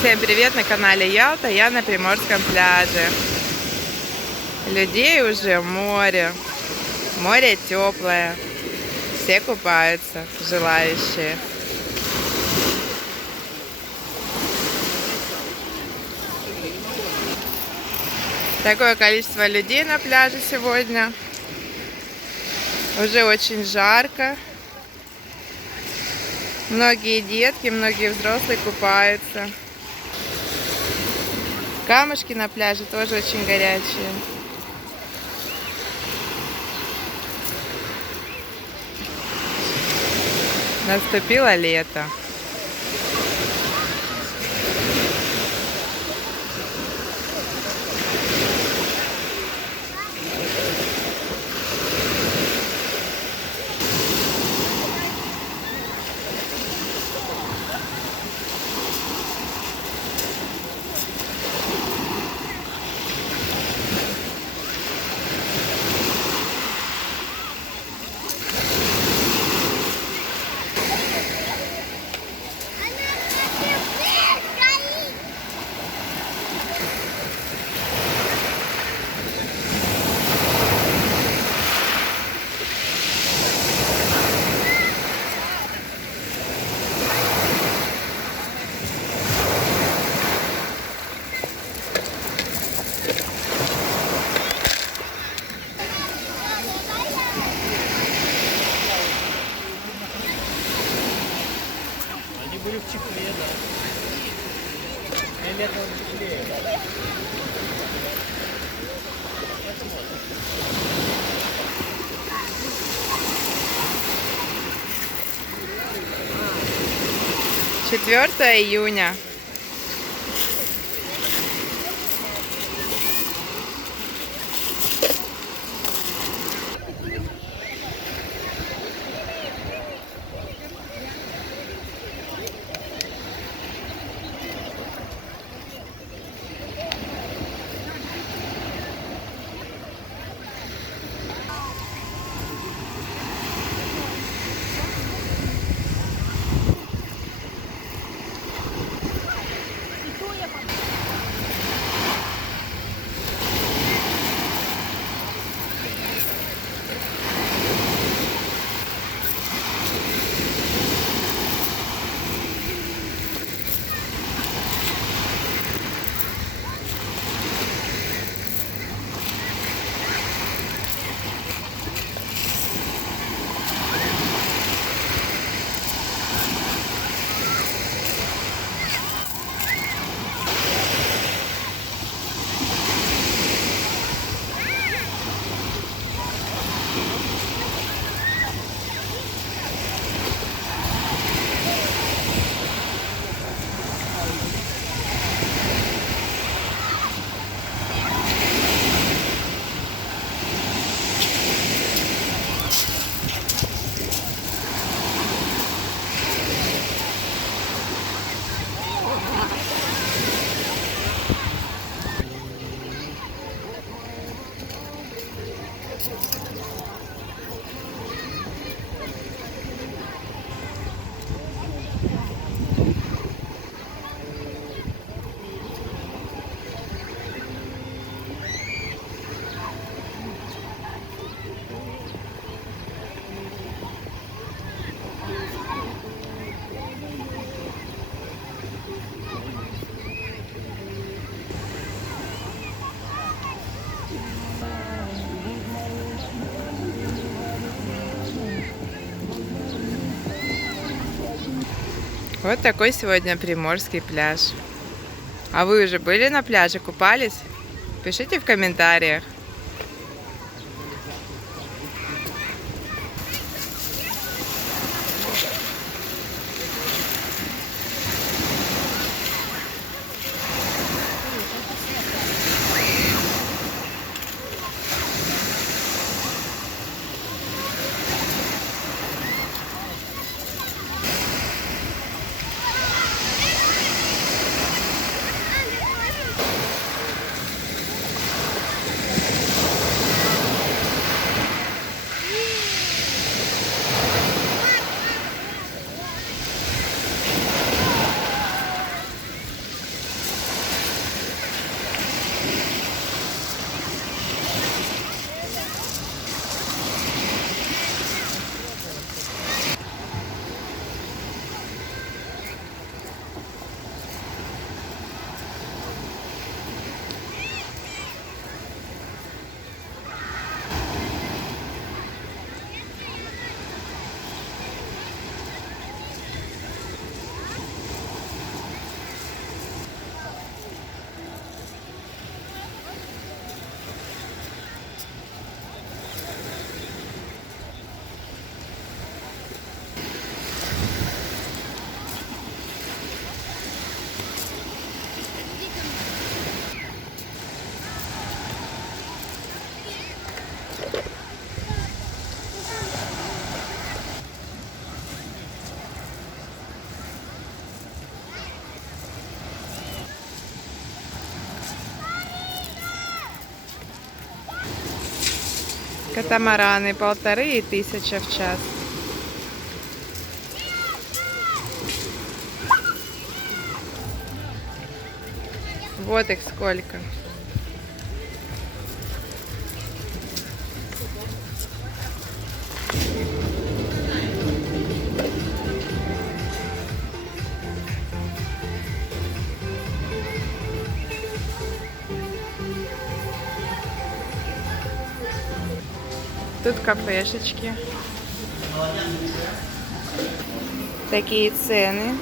Всем привет, на канале Ялта, я на Приморском пляже. Людей уже море, море теплое, все купаются, желающие. Такое количество людей на пляже сегодня. Уже очень жарко. Многие детки, многие взрослые купаются. Камушки на пляже тоже очень горячие. Наступило лето. Были в чехле, да. Фиолетовом чехле. Четвертое июня. Вот такой сегодня приморский пляж. А вы уже были на пляже, купались? Пишите в комментариях. Катамараны 1500 и 1000 в час. Вот их сколько. Тут кафешечки. Такие цены.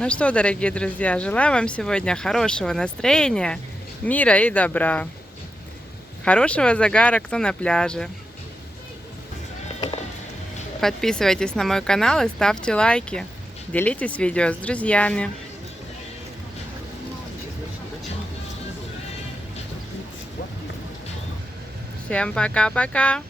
Ну что, дорогие друзья, желаю вам сегодня хорошего настроения, мира и добра. Хорошего загара, кто на пляже. Подписывайтесь на мой канал и ставьте лайки. Делитесь видео с друзьями. Всем пока-пока!